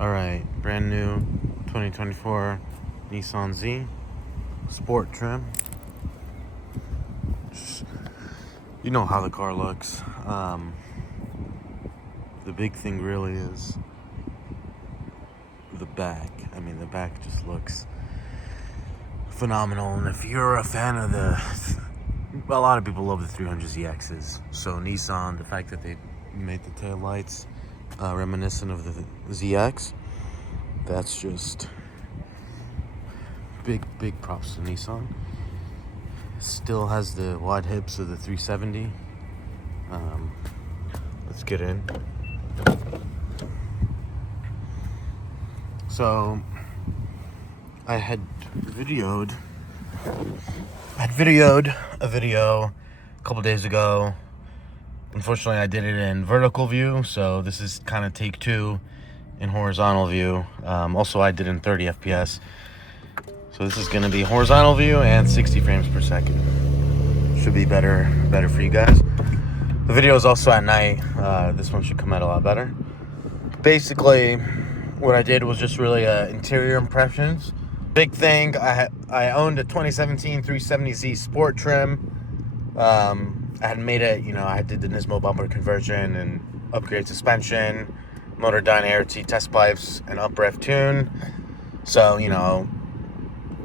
Alright, brand new 2024 Nissan Z Sport trim. You know how the car looks. The big thing really is the back. I mean, the back just looks phenomenal. And if you're a fan of a lot of people love the 300ZXs. So Nissan, the fact that they made the tail lights reminiscent of the ZX, that's just big props to Nissan. Still has the wide hips of the 370. Let's get in. So I had videoed a video a couple days ago. Unfortunately, I did it in vertical view, so this is kind of take two in horizontal view. Also, I did in 30 FPS. So this is going to be horizontal view and 60 frames per second. Should be better for you guys. The video is also at night. This one should come out a lot better. Basically, what I did was just really interior impressions. Big thing, I owned a 2017 370Z Sport trim. I had made it, I did the Nismo bumper conversion and upgrade suspension, motor dyno air T test pipes, and up ref tune. So,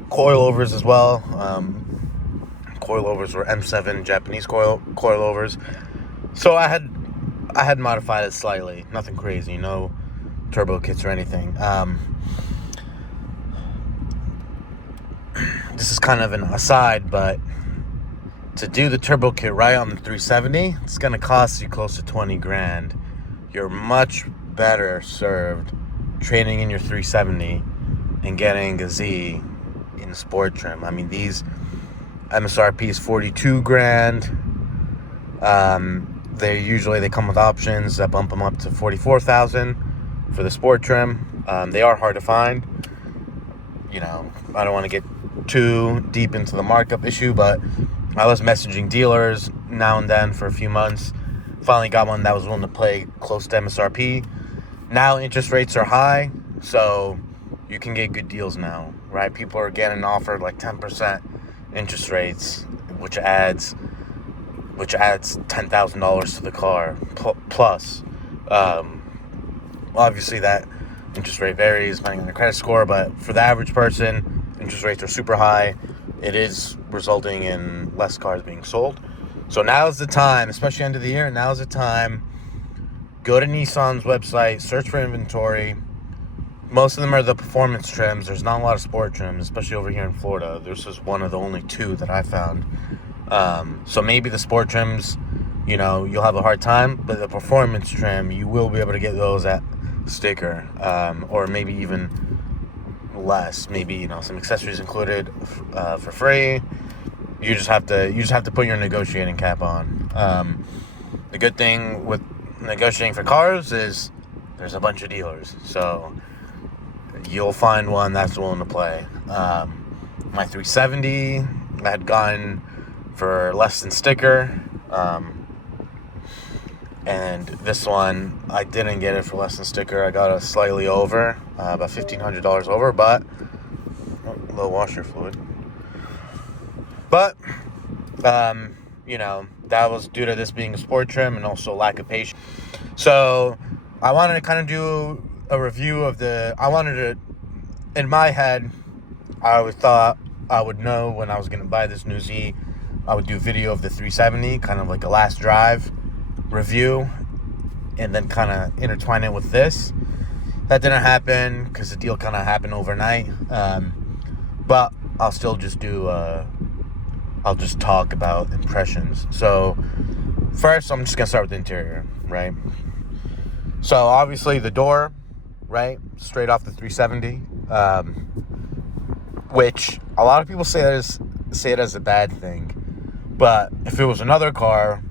coilovers as well. Coilovers were M7 Japanese coilovers. So I had modified it slightly. Nothing crazy, no turbo kits or anything. This is kind of an aside, but to do the turbo kit right on the 370, it's going to cost you close to 20 grand. You're much better served trading in your 370 and getting a Z in sport trim. I mean, these MSRP is 42 grand. They come with options that bump them up to 44,000 for the sport trim. They are hard to find. I don't want to get too deep into the markup issue, but I was messaging dealers now and then for a few months. Finally got one that was willing to play close to MSRP. Now interest rates are high, so you can get good deals now, right? People are getting offered like 10% interest rates, which adds $10,000 to the car plus. Obviously that interest rate varies depending on the credit score, but for the average person, interest rates are super high. It is resulting in less cars being sold. So now's the time, especially end of the year, now's the time. Go to Nissan's website, search for inventory. Most of them are the performance trims. There's not a lot of sport trims, especially over here in Florida. This is one of the only two that I found. So maybe the sport trims, you'll have a hard time, but the performance trim, you will be able to get those at sticker, or maybe even less. Maybe some accessories included for free. You just have to put your negotiating cap on. The good thing with negotiating for cars is there's a bunch of dealers, so you'll find one that's willing to play. My 370 I had gotten for less than sticker, and this one I didn't get it for less than sticker. I got it slightly over, about $1,500 over, but low washer fluid. But that was due to this being a sport trim and also lack of patience. So I wanted to kind of do a review of in my head, I always thought I would know when I was going to buy this new Z. I would do video of the 370, kind of like a last drive review, and then kind of intertwine it with this. That didn't happen because the deal kind of happened overnight. But I'll still just I'll just talk about impressions. So first, I'm just going to start with the interior, right? So obviously the door, right, straight off the 370, which a lot of people say it as a bad thing. But if it was another car,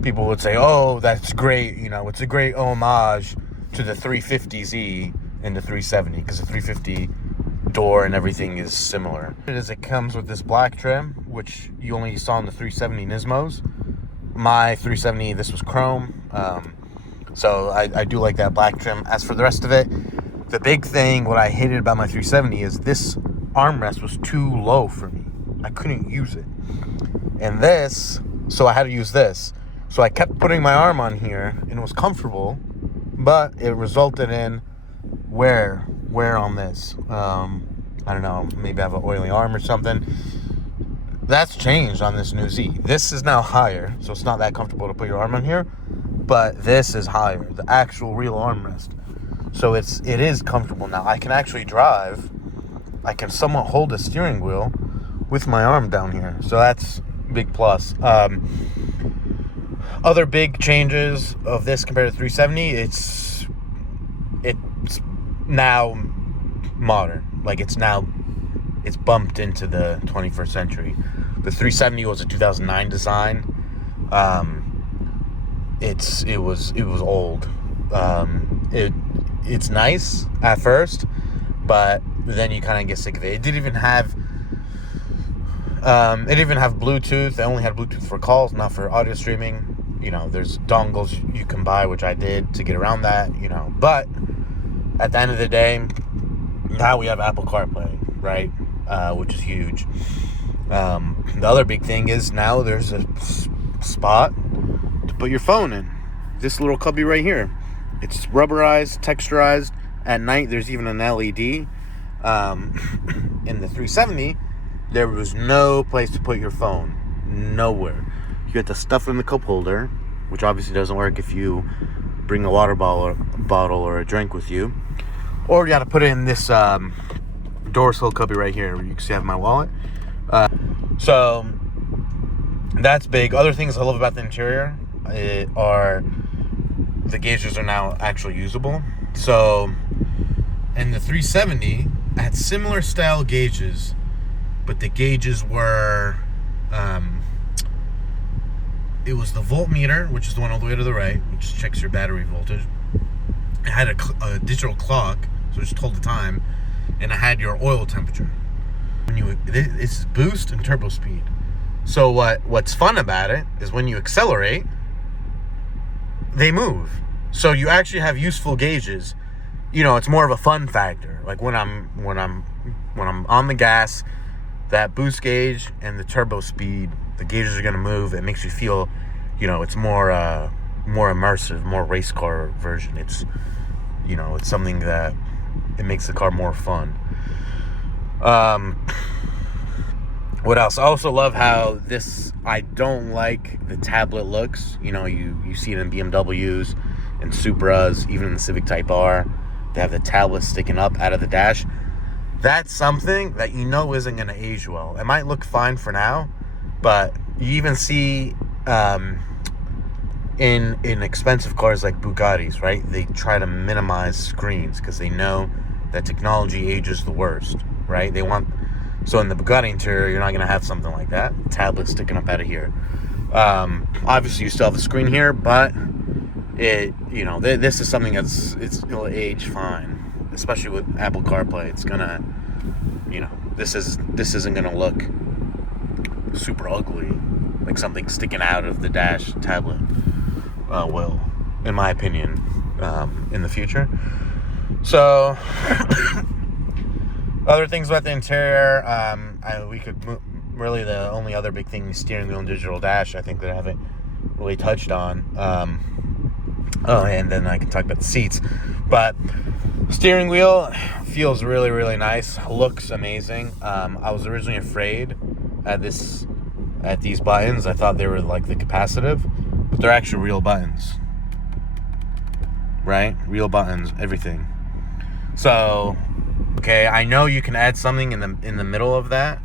people would say, oh, that's great. It's a great homage to the 350Z and the 370, because the 350 door and everything is similar. It comes with this black trim, which you only saw in the 370 Nismos. My 370, this was chrome. So I do like that black trim. As for the rest of it, The big thing, what I hated about my 370 is this armrest was too low for me. I couldn't use it. And this, so I had to use this. So I kept putting my arm on here, and it was comfortable, but it resulted in wear on this. I don't know, maybe I have an oily arm or something. That's changed on this new Z. This is now higher, so it's not that comfortable to put your arm on here, but this is higher, the actual real armrest. So it is comfortable now. I can actually drive. I can somewhat hold the steering wheel with my arm down here. So that's a big plus. Other big changes of this compared to 370, it's now modern. Like it's bumped into the 21st century. The 370 was a 2009 design. It was old. It's nice at first, but then you kind of get sick of it. It didn't even have Bluetooth. It only had Bluetooth for calls, not for audio streaming. You know, there's dongles you can buy, which I did to get around that, you know. But at the end of the day, now we have Apple CarPlay, right? Which is huge. The other big thing is now there's a spot to put your phone in. This little cubby right here. It's rubberized, texturized. At night, there's even an LED. In the 370, there was no place to put your phone. Nowhere. You have to stuff it in the cup holder, which obviously doesn't work if you bring a water bottle or a drink with you. Or you got to put it in this dorsal cubby right here, where you can see I have my wallet. So that's big. Other things I love about the interior are the gauges are now actually usable. So in the 370, I had similar style gauges, but the gauges were it was the voltmeter, which is the one all the way to the right, which checks your battery voltage. It had a digital clock, so it just told the time, and it had your oil temperature. It's boost and turbo speed. So what's fun about it is when you accelerate, they move. So you actually have useful gauges. You know, it's more of a fun factor. Like when I'm on the gas, that boost gauge and the turbo speed, the gauges are gonna move. It makes you feel, you know, it's more immersive, more race car version. It's, you know, it's something that it makes the car more fun. What else? I also love how I don't like the tablet looks. You know, you see it in BMWs and Supras, even in the Civic Type R. They have the tablet sticking up out of the dash. That's something that you know isn't going to age well. It might look fine for now, but you even see in expensive cars like Bugattis, right? They try to minimize screens because they know that technology ages the worst, right? So in the Bugatti interior, you're not going to have something like that. Tablet sticking up out of here. Obviously, you still have a screen here, but this is something it'll age fine. Especially with Apple CarPlay, it's gonna, this isn't gonna look super ugly, like something sticking out of the dash tablet will, in my opinion, in the future. So, other things about the interior, really the only other big thing is steering wheel and digital dash. I think that I haven't really touched on. And then I can talk about the seats, but steering wheel feels really, really nice. Looks amazing. I was originally afraid at these buttons. I thought they were like the capacitive, but they're actually real buttons, right? Real buttons, everything. So, okay, I know you can add something in the middle of that.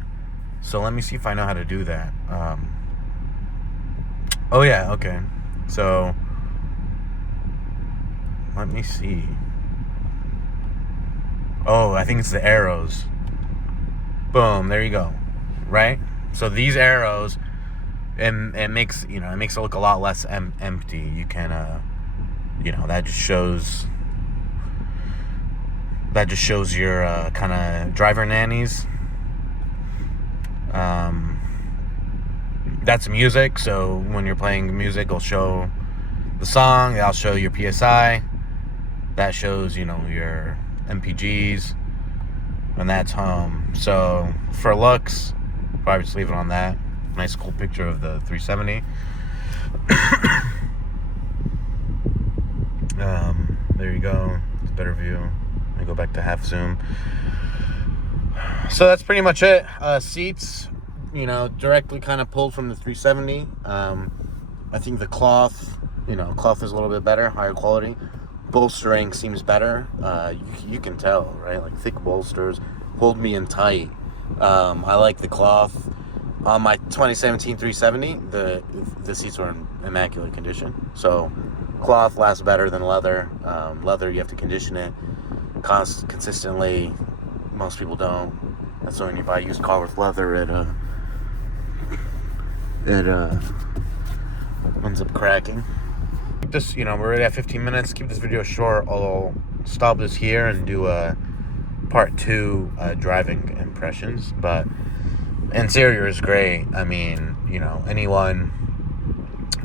So let me see if I know how to do that. Oh yeah, okay. So let me see. Oh, I think it's the arrows. Boom, there you go. Right? So these arrows, it makes it look a lot less empty. You can, that just shows your kind of driver nannies. That's music. So when you're playing music, it'll show the song. I'll show your PSI. That shows, your MPGs, and that's home. So for looks, probably just leave it on that. Nice cool picture of the 370. There you go. It's a better view. Let me go back to half zoom. So that's pretty much it. Seats, directly kind of pulled from the 370. I think the cloth is a little bit better, higher quality. Bolstering seems better. You can tell, right? Like thick bolsters hold me in tight. I like the cloth. On my 2017 370, the seats were in immaculate condition. So cloth lasts better than leather. Leather, you have to condition it consistently. Most people don't. That's why when you buy a used car with leather, it ends up cracking. This, we're already at 15 minutes. Keep this video short. I'll stop this here and do a part 2 driving impressions. But interior is great. I mean, anyone,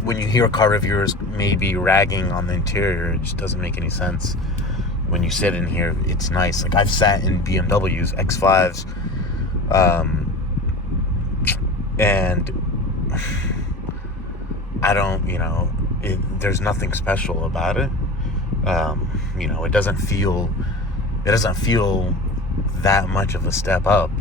when you hear car reviewers maybe ragging on the interior, it just doesn't make any sense. When you sit in here, it's nice. Like, I've sat in BMWs, X5s, and I don't, there's nothing special about it. It doesn't feel that much of a step up.